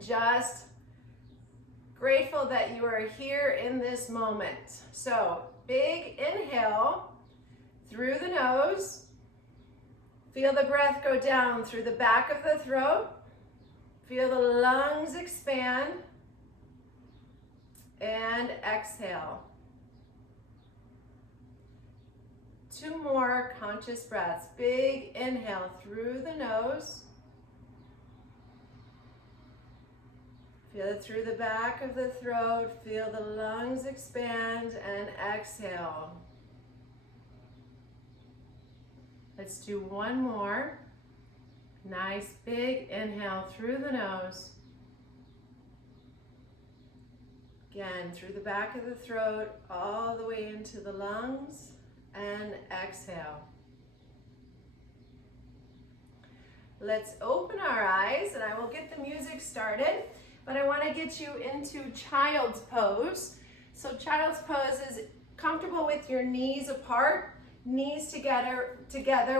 Just grateful that you are here in this moment. So big inhale through the nose. Feel the breath go down through the back of the throat. Feel the lungs expand. And exhale. 2 more conscious breaths. Big inhale through the nose. Feel it through the back of the throat. Feel the lungs expand and exhale. Let's do 1 more. Nice big inhale through the nose. Again, through the back of the throat, all the way into the lungs, and exhale. Let's open our eyes, and I will get the music started, but I want to get you into child's pose. So child's pose is comfortable with your knees apart, knees together,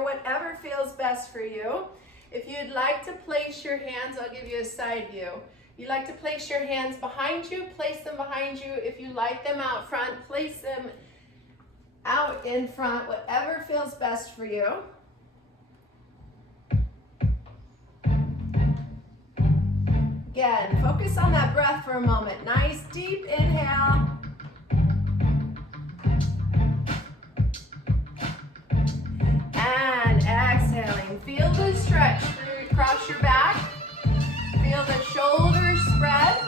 whatever feels best for you. If you'd like to place your hands, I'll give you a side view. You'd like to place your hands behind you, place them behind you. If you like them out front, place them out in front, whatever feels best for you. Again, focus on that breath for a moment. Nice deep inhale. And exhaling. Feel the stretch across your back. Feel the shoulders spread.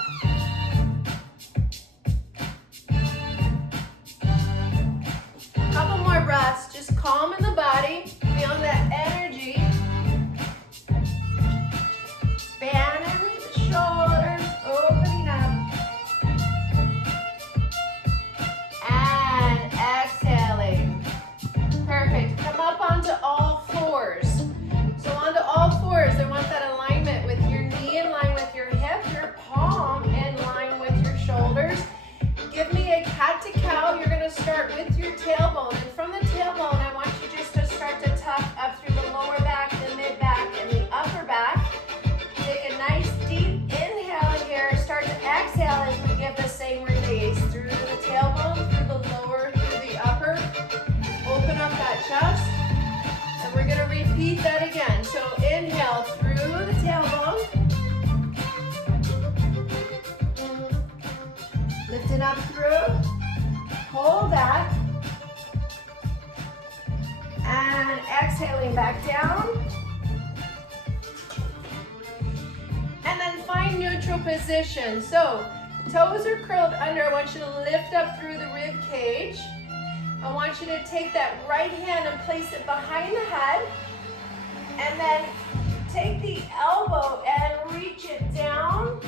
Couple more breaths, just calm in the body. Feel that energy. Expanding the shoulders, opening up. And exhaling. Perfect. Come up onto all fours. So onto all fours, I want that alignment with your knee in line with your hip, your palm in line with your shoulders. Give me a cat to cow. You're going to start with your tailbone. And from the tailbone, I want you just to start to tuck up through the lower back, the mid back, and the upper back. Take a nice deep inhale here. Start to exhale as we give the same release through the tailbone, through the lower, through the upper. Open up that chest. And we're going to repeat that again. So inhale through the tailbone. Lifting up through. Hold that. And exhaling back down. And then find neutral position. So toes are curled under. I want you to lift up through the rib cage. I want you to take that right hand and place it behind the head. And then take the elbow and reach it down.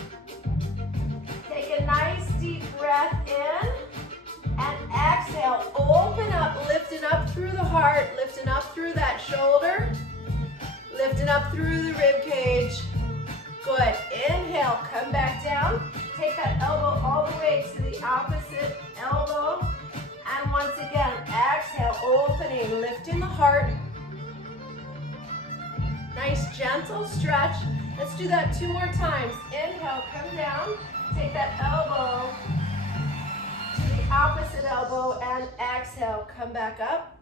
Take a nice deep breath in. And exhale, open up, lifting up through the heart, lifting up through that shoulder, lifting up through the rib cage. Good. Inhale, come back down. Take that elbow all the way to the opposite elbow. And once again, exhale, opening, lifting the heart. Nice gentle stretch. Let's do that 2 more times. Inhale, come down. Take that elbow to the opposite elbow and exhale, come back up.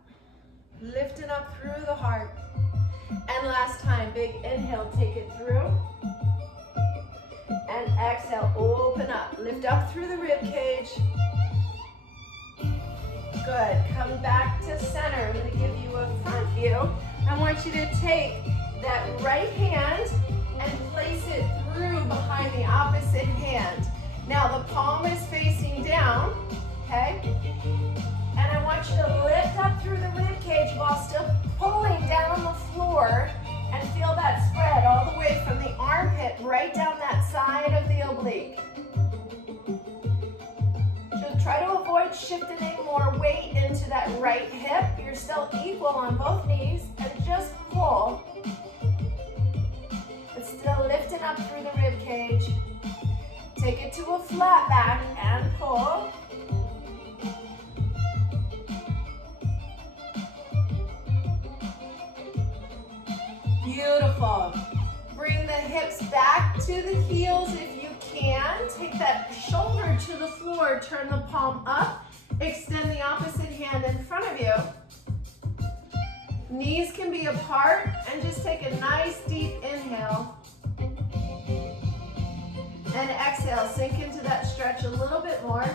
Lifting up through the heart. And last time, big inhale, take it through. And exhale, open up. Lift up through the rib cage. Good. Come back to center. I'm going to give you a front view. I want you to take that right hand and place it through behind the opposite hand. Now the palm is facing down, okay? And I want you to lift up through the rib cage while still pulling down the floor and feel that spread all the way from the armpit right down that side of the oblique. So try to avoid shifting more weight into that right hip. You're still equal on both knees, and just pull. But still lifting up through the rib cage. Take it to a flat back and pull. Beautiful. Bring the hips back to the heels if you can. Take that shoulder to the floor, turn the palm up, extend the opposite hand in front of you. Knees can be apart, and just take a nice deep inhale. And exhale, sink into that stretch a little bit more.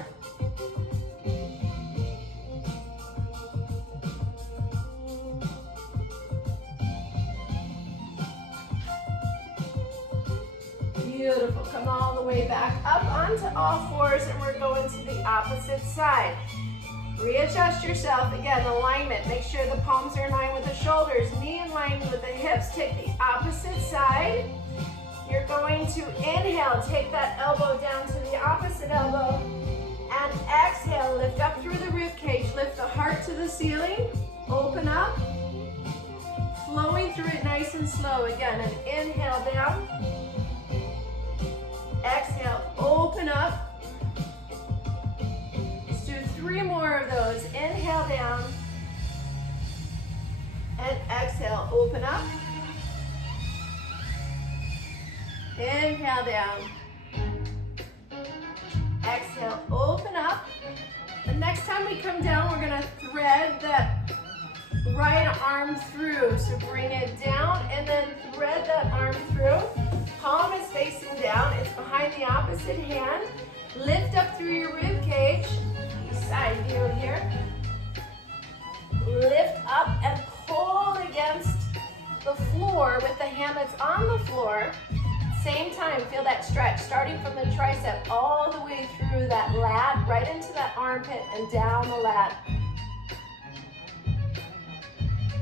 Beautiful. Come all the way back up onto all fours, and we're going to the opposite side. Readjust yourself. Again, alignment. Make sure the palms are in line with the shoulders, knee in line with the hips. Take the opposite side. You're going to inhale. Take that elbow down to the opposite elbow. And exhale. Lift up through the rib cage. Lift the heart to the ceiling. Open up. Flowing through it nice and slow. Again, an inhale down. Exhale, open up. Let's do 3 more of those. Inhale down. And exhale, open up. Inhale down. Exhale, open up. The next time we come down, we're going to thread that right arm through. So bring it down and then thread that arm through. Palm is facing down. It's behind the opposite hand. Lift up through your rib cage. Side view here. Lift up and pull against the floor with the hand that's on the floor. Same time, feel that stretch, starting from the tricep all the way through that lat, right into that armpit and down the lat.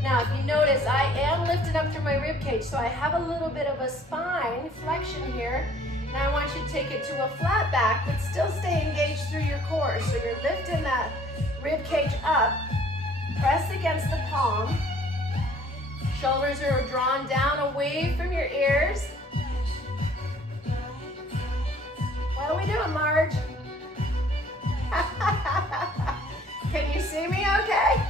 Now, if you notice, I am lifted up through my rib cage, so I have a little bit of a spine flexion here. Now I want you to take it to a flat back, but still stay engaged through your core. So you're lifting that rib cage up, press against the palm. Shoulders are drawn down away from your ears. What are we doing, Marge? Can you see me okay?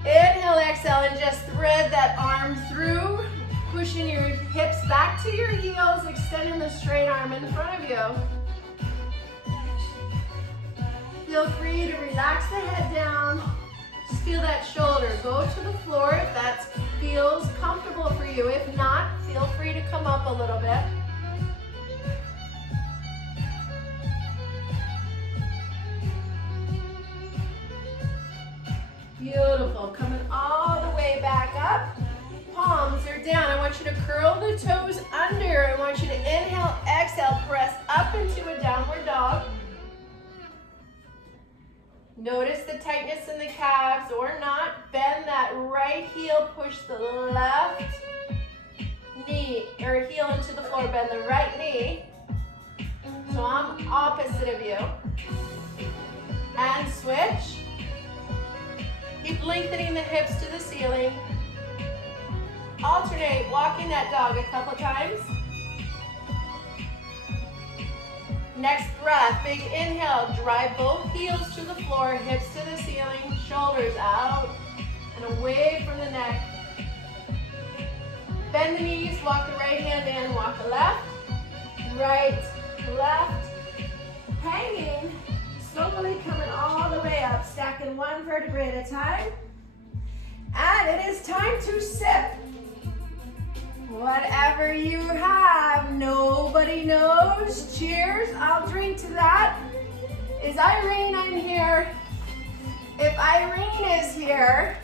Inhale, exhale, and just thread that arm through, pushing your hips back to your heels, extending the straight arm in front of you. Feel free to relax the head down. Just feel that shoulder go to the floor if that feels comfortable for you. If not, feel free to come up a little bit. Beautiful. Coming all the way back up. Palms are down. I want you to curl the toes under. I want you to inhale, exhale, press up into a downward dog. Notice the tightness in the calves or not. Bend that right heel, push the left knee or heel into the floor. Bend the right knee. So I'm opposite of you. And switch. Keep lengthening the hips to the ceiling. Alternate, walking that dog a couple times. Next breath, big inhale, drive both heels to the floor, hips to the ceiling, shoulders out and away from the neck. Bend the knees, walk the right hand in, walk the left, right, left, hanging. Slowly coming all the way up, stacking one vertebrae at a time. And it is time to sip. Whatever you have, nobody knows. Cheers, I'll drink to that. Is Irene in here? If Irene is here,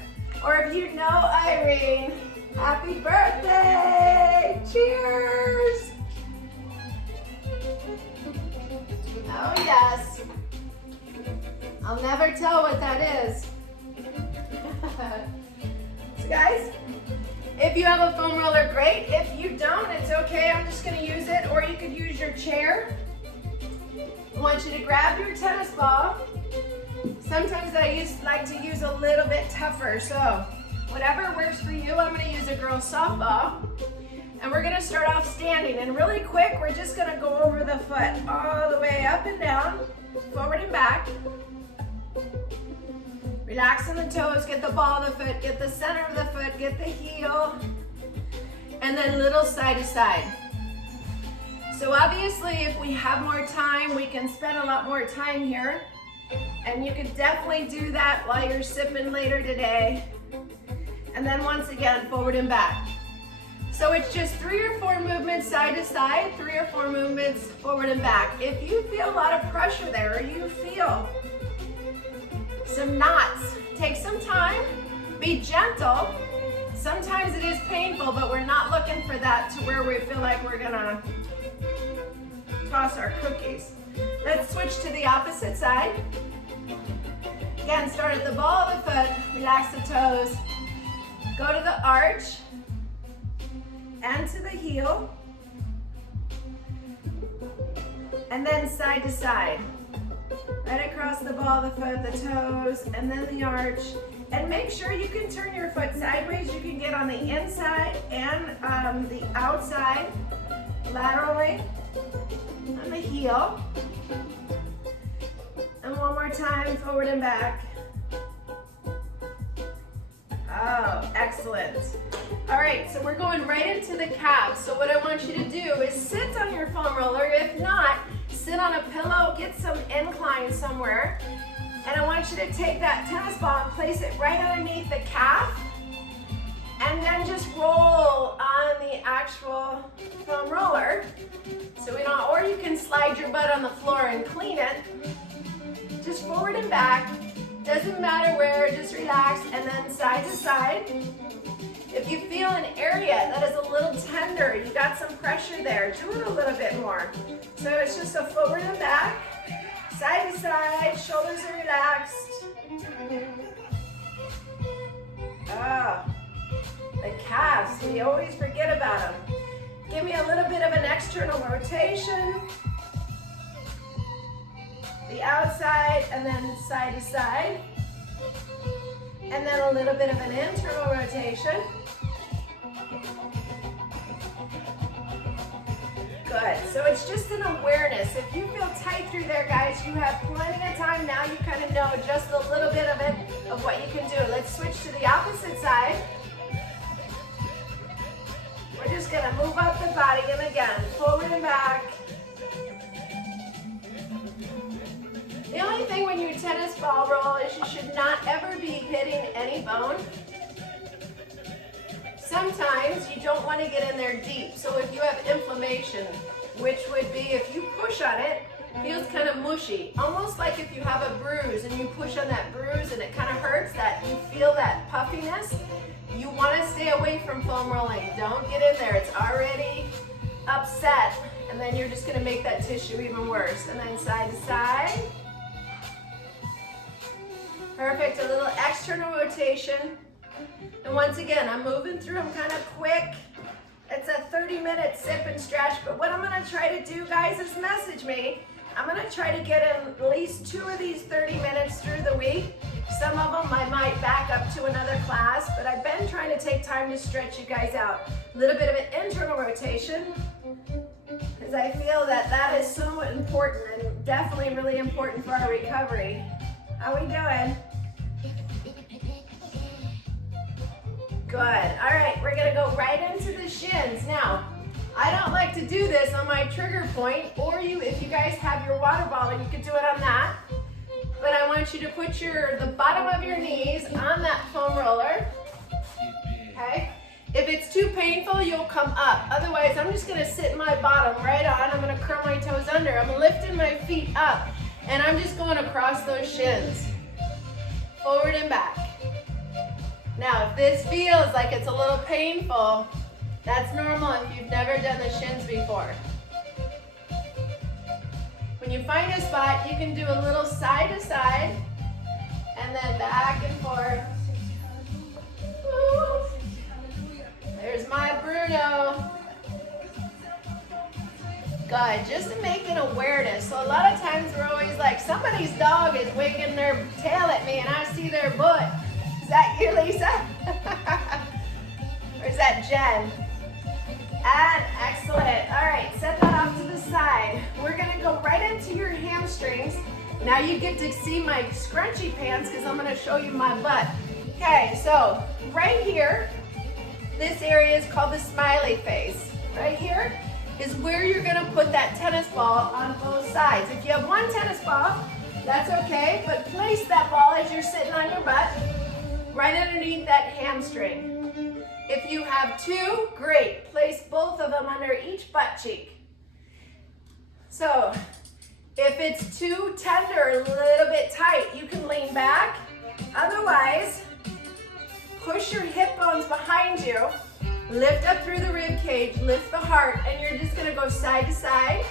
or if you know Irene, happy birthday! Cheers! Oh yes. I'll never tell what that is. So guys, if you have a foam roller, great. If you don't, it's okay. I'm just gonna use it, or you could use your chair. I want you to grab your tennis ball. Sometimes I like to use a little bit tougher, so whatever works for you. I'm gonna use a girl's softball. And we're gonna start off standing. And really quick, we're just gonna go over the foot all the way up and down, forward and back. Relax in the toes, get the ball of the foot, get the center of the foot, get the heel. and then little side to side. So obviously if we have more time, we can spend a lot more time here. And you can definitely do that while you're sipping later today. And then once again, forward and back. So it's just 3 or 4 movements side to side, 3 or 4 movements forward and back. If you feel a lot of pressure there, or you feel some knots, take some time, be gentle. Sometimes it is painful, but we're not looking for that to where we feel like we're gonna toss our cookies. Let's switch to the opposite side. Again, start at the ball of the foot, relax the toes, go to the arch and to the heel, and then side to side. Right across the ball of the foot, the toes, and then the arch. And make sure you can turn your foot sideways. You can get on the inside and the outside, laterally, on the heel. And one more time, forward and back. Oh, excellent. All right, so we're going right into the calves. So what I want you to do is sit on your foam roller. If not, sit on a pillow, get some incline somewhere. And I want you to take that tennis ball and place it right underneath the calf. And then just roll on the actual foam roller. So we don't, or you can slide your butt on the floor and clean it. Just forward and back. Doesn't matter where, just relax, and then side to side. If you feel an area that is a little tender, you got some pressure there, do it a little bit more. So it's just a forward and back, side to side, shoulders are relaxed. Oh, the calves, we always forget about them. Give me a little bit of an external rotation. The outside, and then side to side. And then a little bit of an internal rotation. Good, so it's just an awareness. If you feel tight through there, guys, you have plenty of time now. You kind of know just a little bit of it, of what you can do. Let's switch to the opposite side. We're just gonna move up the body, and again, forward and back. The only thing when you tennis ball roll is you should not ever be hitting any bone. Sometimes you don't want to get in there deep. So if you have inflammation, which would be if you push on it, it feels kind of mushy. Almost like if you have a bruise and you push on that bruise and it kind of hurts, that you feel that puffiness. You want to stay away from foam rolling. Don't get in there. It's already upset. And then you're just going to make that tissue even worse. And then side to side. Perfect, a little external rotation. And once again, I'm moving through them kind of quick. It's a 30-minute sip and stretch, but what I'm gonna try to do, guys, is message me. I'm gonna try to get in at least 2 of these 30 minutes through the week. Some of them I might back up to another class, but I've been trying to take time to stretch you guys out. A little bit of an internal rotation, because I feel that that is so important and definitely really important for our recovery. How we doing? Good. All right, we're gonna go right into the shins. Now, I don't like to do this on my trigger point, or if you guys have your water bottle, you could do it on that. But I want you to put the bottom of your knees on that foam roller. Okay? If it's too painful, you'll come up. Otherwise, I'm just gonna sit my bottom right on. I'm gonna curl my toes under. I'm lifting my feet up, and I'm just going across those shins. Forward and back. Now, if this feels like it's a little painful, that's normal if you've never done the shins before. When you find a spot, you can do a little side to side, and then back and forth. Woo. There's my Bruno. Good, just to make an awareness. So a lot of times we're always like, somebody's dog is wagging their tail at me and I see their butt. Is that you, Lisa? Or is that Jen? And excellent. All right, set that off to the side. We're gonna go right into your hamstrings. Now you get to see my scrunchy pants because I'm gonna show you my butt. Okay, so right here, This area is called the smiley face. Right here is where you're gonna put that tennis ball on both sides. If you have one tennis ball, that's okay, but place that ball as you're sitting on your butt, right underneath that hamstring. If you have two, great. Place both of them under each butt cheek. So, if it's too tender, a little bit tight, you can lean back. Otherwise, push your hip bones behind you, lift up through the rib cage, lift the heart, and you're just gonna go side to side,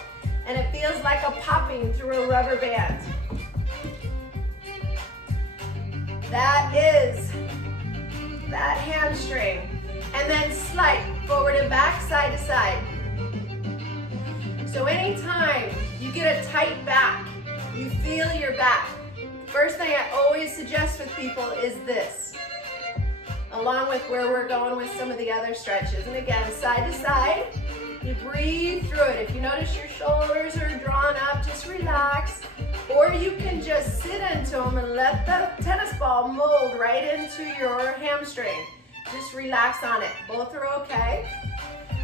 and it feels like a popping through a rubber band. That is that hamstring. And then slide forward and back, side to side. So anytime you get a tight back, you feel your back, first thing I always suggest with people is this, along with where we're going with some of the other stretches. And again, side to side, you breathe through it. If you notice your shoulders are drawn up, just relax. Or you can just sit into them and let the tennis ball mold right into your hamstring. Just relax on it. Both are okay.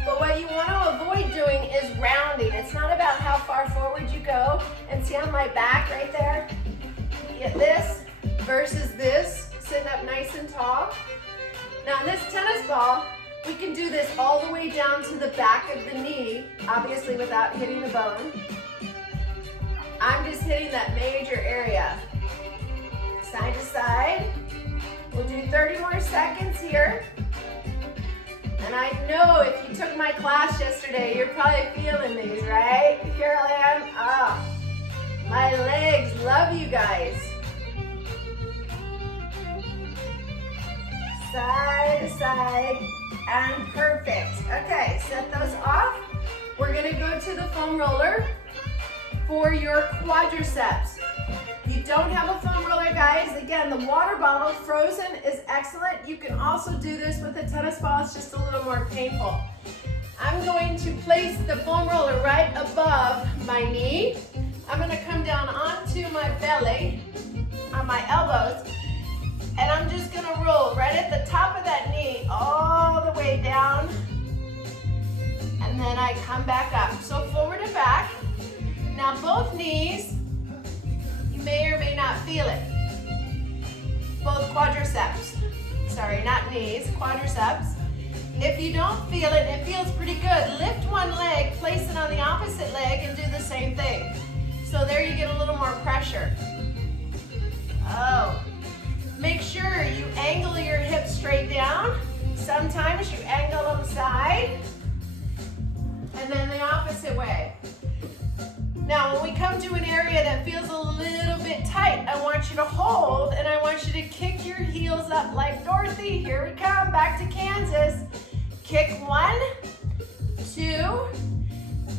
But what you want to avoid doing is rounding. It's not about how far forward you go. And see on my back right there? Get this versus this, sitting up nice and tall. Now in this tennis ball, we can do this all the way down to the back of the knee, obviously without hitting the bone. I'm just hitting that major area. Side to side. We'll do 30 more seconds here. And I know if you took my class yesterday, you're probably feeling these, right? Here I am. Ah, my legs love you guys. Side to side, and perfect. Okay, set those off. We're gonna go to the foam roller for your quadriceps. If you don't have a foam roller, guys, again, the water bottle frozen is excellent. You can also do this with a tennis ball. It's just a little more painful. I'm going to place the foam roller right above my knee. I'm gonna come down onto my belly, on my elbows, and I'm just gonna roll right at the top of that knee all the way down, and then I come back up. So forward and back. Now both knees, you may or may not feel it. Both quadriceps. Sorry, not knees, quadriceps. If you don't feel it, it feels pretty good. Lift one leg, place it on the opposite leg, and do the same thing. So there you get a little more pressure. Oh. Make sure you angle your hips straight down. Sometimes you angle them side, and then the opposite way. Now, when we come to an area that feels a little bit tight, I want you to hold, and I want you to kick your heels up like Dorothy. Here we come, back to Kansas. Kick 1, 2,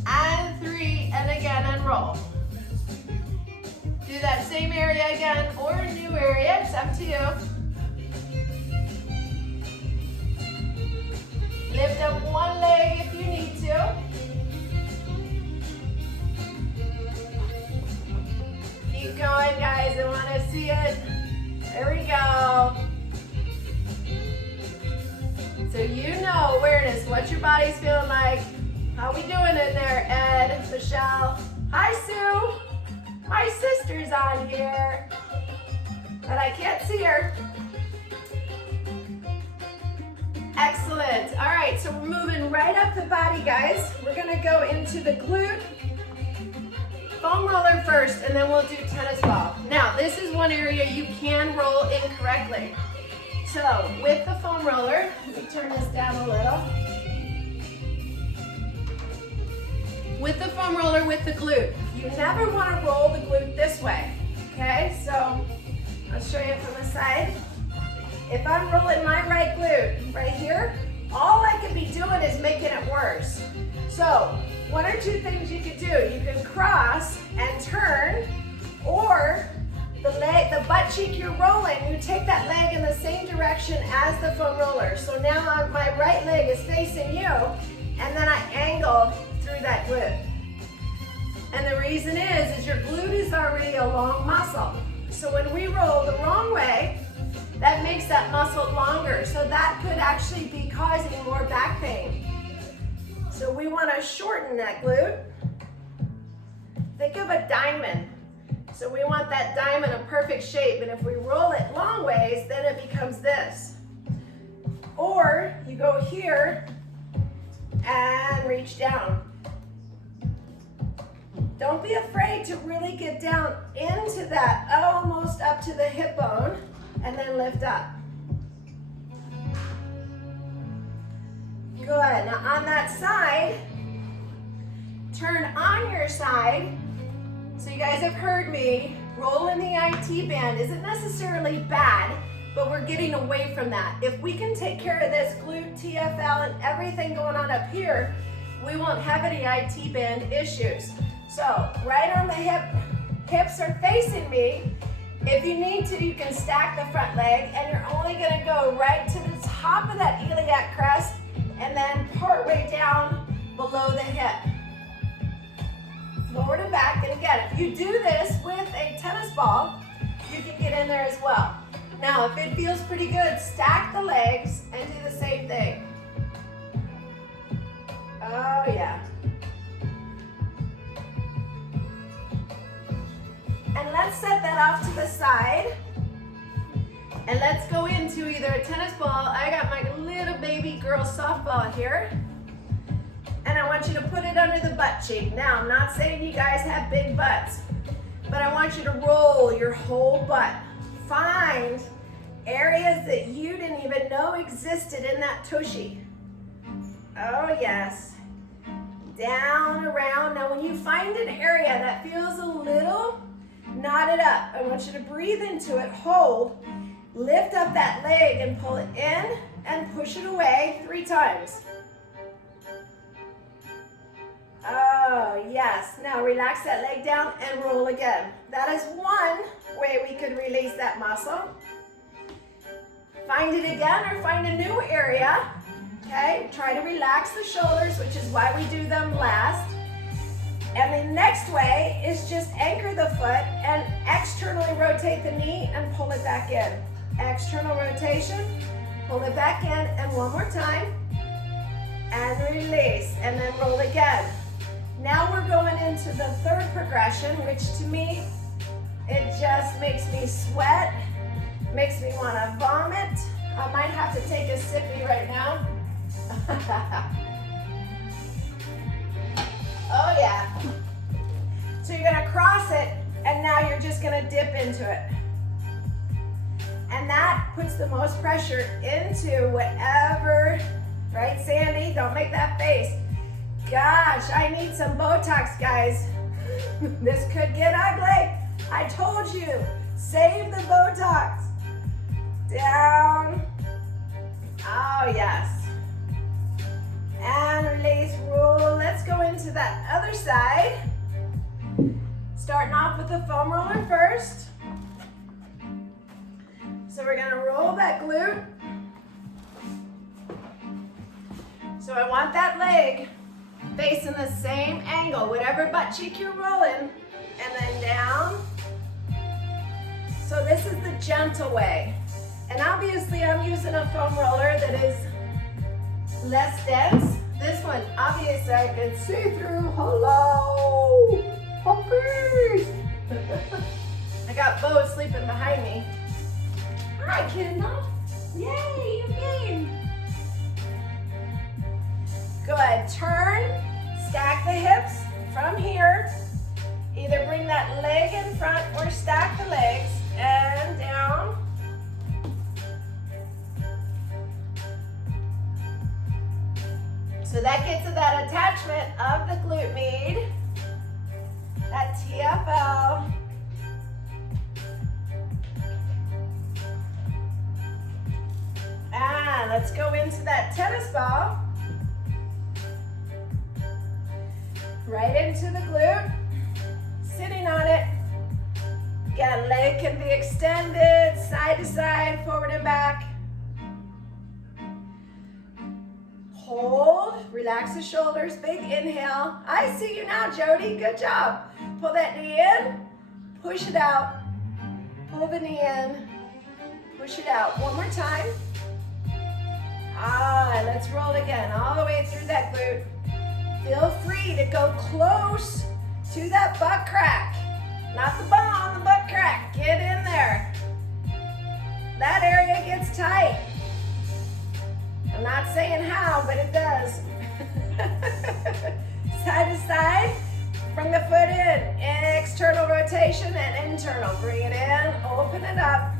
and 3, and again, unroll. Do that same area again, or a new area, it's up to you. Lift up one leg if you need to. Keep going, guys, I want to see it. There we go. So you know awareness, what your body's feeling like. How we doing in there, Ed, Michelle? Hi, Sue. My sister's on here, but I can't see her. Excellent. All right, so we're moving right up the body, guys. We're gonna go into the glute. Foam roller first, and then we'll do tennis ball. Now, this is one area you can roll incorrectly. So, with the foam roller, let me turn this down a little. With the foam roller, with the glute, you never want to roll the glute this way, okay? So, I'll show you from the side. If I'm rolling my right glute right here, all I could be doing is making it worse. So, one or two things you could do. You can cross and turn, or the butt cheek you're rolling, you take that leg in the same direction as the foam roller. So now my right leg is facing you, and then I angle through that glute. And the reason is your glute is already a long muscle. So when we roll the wrong way, that makes that muscle longer. So that could actually be causing more back pain. So we want to shorten that glute. Think of a diamond. So we want that diamond a perfect shape, and if we roll it long ways, then it becomes this. Or you go here and reach down. Don't be afraid to really get down into that, almost up to the hip bone, and then lift up. Good. Now on that side, turn on your side. So you guys have heard me, rolling the IT band isn't necessarily bad, but we're getting away from that. If we can take care of this glute, TFL, and everything going on up here, we won't have any IT band issues. So right on the hip, hips are facing me. If you need to, you can stack the front leg, and you're only gonna go right to the top of that iliac crest, and then part way down below the hip. Forward and back, and again, if you do this with a tennis ball, you can get in there as well. Now, if it feels pretty good, stack the legs and do the same thing. Oh yeah. And let's set that off to the side. And let's go into either a tennis ball. I got my little baby girl softball here. And I want you to put it under the butt cheek. Now, I'm not saying you guys have big butts, but I want you to roll your whole butt. Find areas that you didn't even know existed in that tushy. Oh yes. Down, around. Now, when you find an area that feels a little knotted up, I want you to breathe into it, hold, lift up that leg and pull it in and push it away 3 times. Oh, yes. Now relax that leg down and roll again. That is one way we could release that muscle. Find it again or find a new area. Okay, try to relax the shoulders, which is why we do them last. And the next way is just anchor the foot and externally rotate the knee and pull it back in. External rotation, pull it back in, and one more time. And release, and then roll again. Now we're going into the third progression, which to me, it just makes me sweat, makes me want to vomit. I might have to take a sippy right now. Oh yeah. So you're gonna cross it, and now you're just gonna dip into it. And that puts the most pressure into whatever, right, Sandy? Don't make that face. Gosh, I need some Botox, guys. This could get ugly. I told you, save the Botox. Down. Oh, yes. And release, roll. Let's go into that other side. Starting off with the foam roller first. So we're gonna roll that glute. So I want that leg facing the same angle, whatever butt cheek you're rolling, and then down. So this is the gentle way. And obviously I'm using a foam roller that is less dense. This one, obviously I can see through. Hello, puppies. I got Bo sleeping behind me. Hi, kiddo. Yay, you game. Good, turn, stack the hips from here. Either bring that leg in front or stack the legs and down. So that gets to that attachment of the glute med, that TFL. And let's go into that tennis ball. Right into the glute, sitting on it. Again, leg can be extended, side to side, forward and back. Hold, relax the shoulders, big inhale. I see you now, Jody, good job. Pull that knee in, push it out, pull the knee in, push Push it out. One more time. Let's roll again, all the way through that glute. Feel free to go close to that butt crack. Not the bone, the butt crack. Get in there. That area gets tight. I'm not saying how, but it does. Side to side. Bring the foot in. External rotation and internal. Bring it in. Open it up.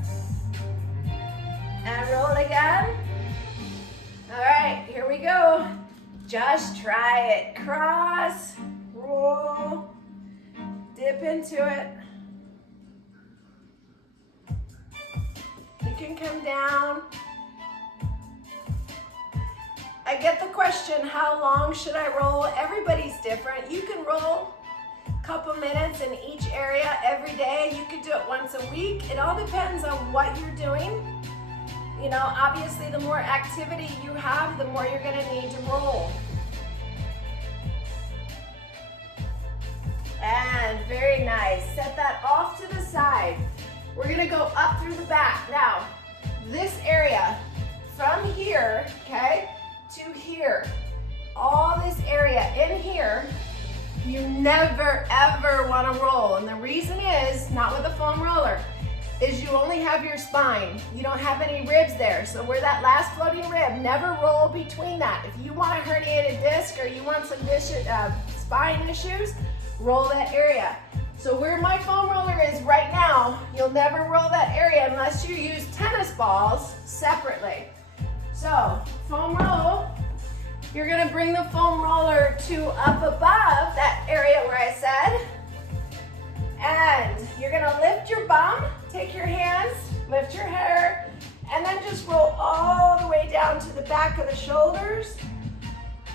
And roll it again. All right, here we go. Just try it. Cross, roll, dip into it. You can come down. I get the question, how long should I roll? Everybody's different. You can roll a couple minutes in each area every day. You could do it once a week. It all depends on what you're doing. You know, obviously the more activity you have, the more you're gonna need to roll. And very nice. Set that off to the side. We're gonna go up through the back. Now, this area, from here, okay, to here, all this area in here, you never ever wanna roll. And the reason is, not with a foam roller, is you only have your spine. You don't have any ribs there. So where that last floating rib, never roll between that. If you want a herniated disc or you want some spine issues, roll that area. So where my foam roller is right now, you'll never roll that area unless you use tennis balls separately. So foam roll, you're gonna bring the foam roller to up above that area where I said, and you're gonna lift your bum, take your hands, lift your hair, and then just roll all the way down to the back of the shoulders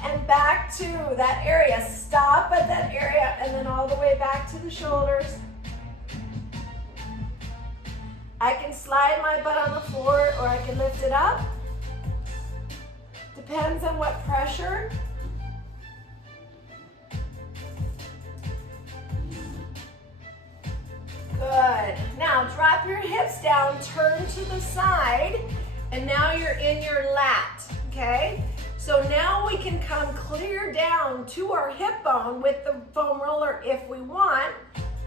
and back to that area. Stop at that area and then all the way back to the shoulders. I can slide my butt on the floor or I can lift it up. Depends on what pressure. Good. Now drop your hips down, turn to the side, and now you're in your lat, okay? So now we can come clear down to our hip bone with the foam roller if we want,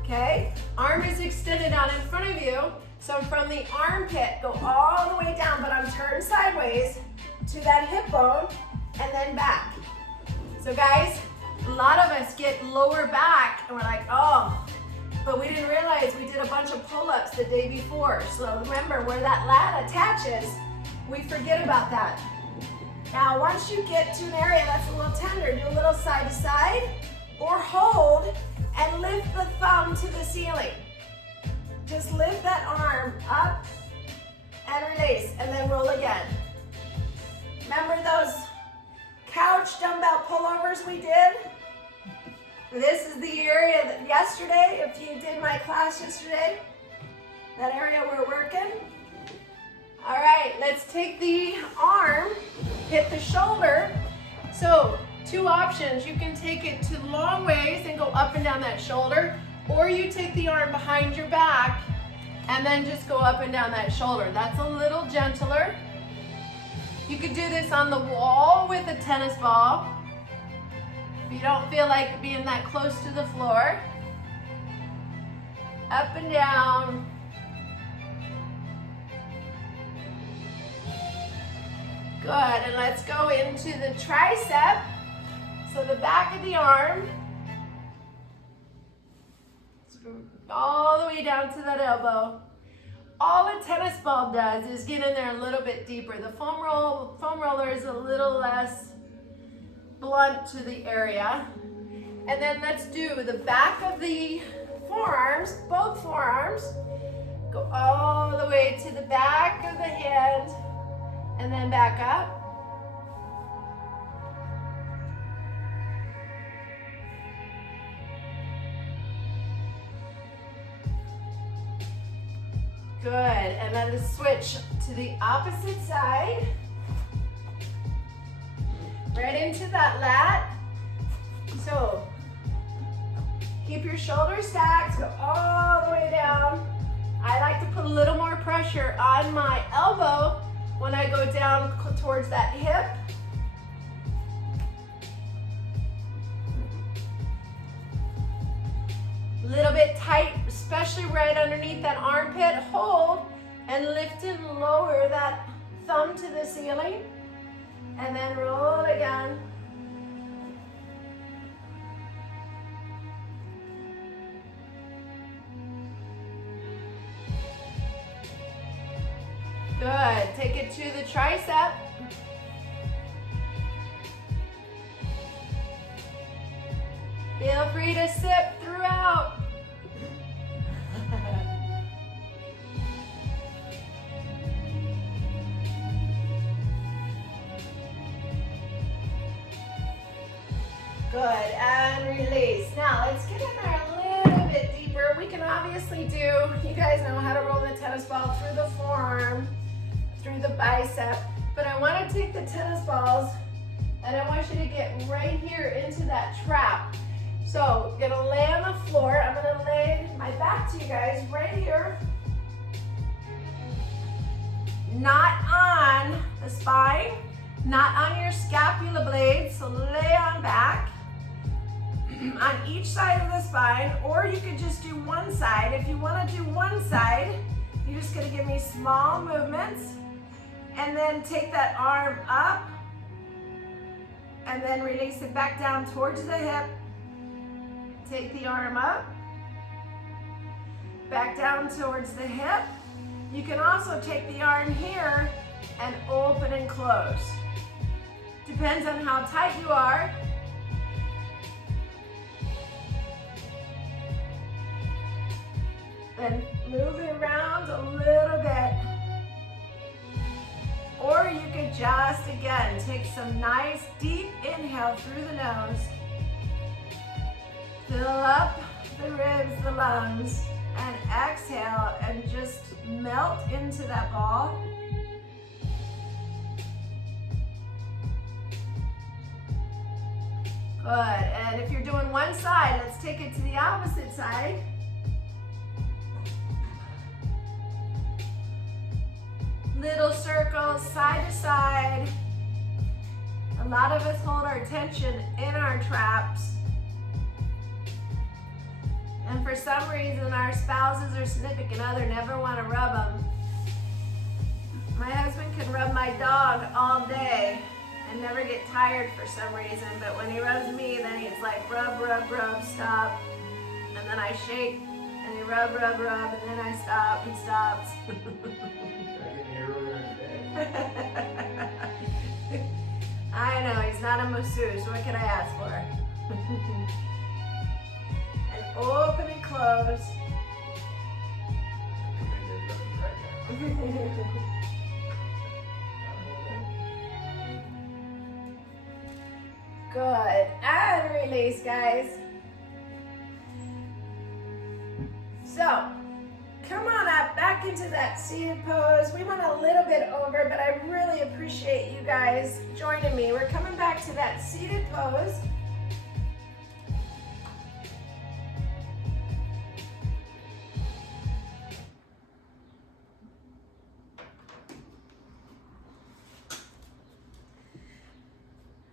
okay? Arm is extended out in front of you, so from the armpit, go all the way down, but I'm turned sideways to that hip bone and then back. So guys, a lot of us get lower back and we're like, oh, but we didn't realize we did a bunch of pull-ups the day before. So remember, where that lat attaches, we forget about that. Now, once you get to an area that's a little tender, do a little side to side, or hold and lift the thumb to the ceiling. Just lift that arm up and release, and then roll again. Remember those couch dumbbell pullovers we did? This is the area that yesterday, if you did my class yesterday, that area we're working. All right, let's take the arm, hit the shoulder. So 2 options, you can take it to long ways and go up and down that shoulder, or you take the arm behind your back and then just go up and down that shoulder. That's a little gentler. You could do this on the wall with a tennis ball. If you don't feel like being that close to the floor. Up and down. Good, and let's go into the tricep. So the back of the arm. All the way down to that elbow. All a tennis ball does is get in there a little bit deeper. The foam roller is a little less blunt to the area. And then let's do the back of the forearms, both forearms. Go all the way to the back of the hand and then back up. Good, and then to switch to the opposite side. Right into that lat. So keep your shoulders stacked, go all the way down. I like to put a little more pressure on my elbow when I go down towards that hip. A little bit tight, especially right underneath that armpit. Hold and lift and lower that thumb to the ceiling. And then roll again. Good. Take it to the tricep. Feel free to sip throughout. Good, and release. Now let's get in there a little bit deeper. We can obviously do, you guys know how to roll the tennis ball through the forearm, through the bicep, but I want to take the tennis balls and I want you to get right here into that trap. So you're gonna lay on the floor. I'm gonna lay my back to you guys right here. Not on the spine, not on your scapula blades, so lay on back on each side of the spine, or you could just do one side. If you want to do one side, you're just going to give me small movements, and then take that arm up, and then release it back down towards the hip. Take the arm up, back down towards the hip. You can also take the arm here and open and close. Depends on how tight you are. Then move it around a little bit. Or you could just, again, take some nice deep inhale through the nose. Fill up the ribs, the lungs, and exhale and just melt into that ball. Good, and if you're doing one side, let's take it to the opposite side. Little circles, side to side. A lot of us hold our tension in our traps. And for some reason, our spouses or significant other never want to rub them. My husband can rub my dog all day and never get tired for some reason, but when he rubs me, then he's like, rub, rub, rub, stop. And then I shake, and he rub, rub, rub, and then I stop, he stops. I know, he's not a masseuse. What can I ask for? And open and close. Good. And release, guys. So, come on up, back into that seated pose. We went a little bit over, but I really appreciate you guys joining me. We're coming back to that seated pose.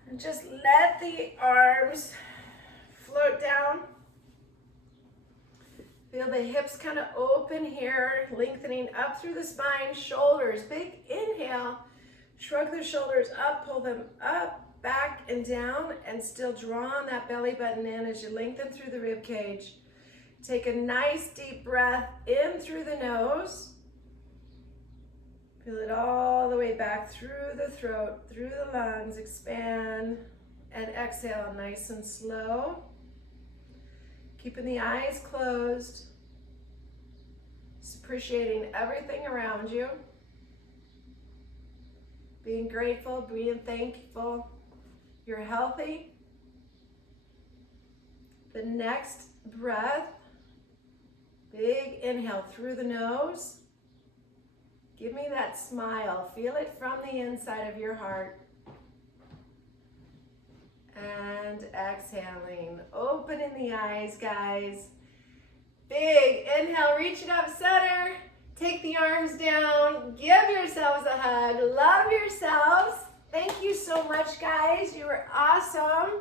And just let the arms float down. Feel the hips kind of open here, lengthening up through the spine, shoulders, big inhale. Shrug the shoulders up, pull them up, back and down, and still draw on that belly button in as you lengthen through the rib cage. Take a nice deep breath in through the nose. Feel it all the way back through the throat, through the lungs, expand, and exhale nice and slow. Keeping the eyes closed, just appreciating everything around you. Being grateful, being thankful. You're healthy. The next breath, big inhale through the nose. Give me that smile. Feel it from the inside of your heart. And exhaling. Opening the eyes, guys. Big. Inhale, reach it up center. Take the arms down. Give yourselves a hug. Love yourselves. Thank you so much, guys. You were awesome.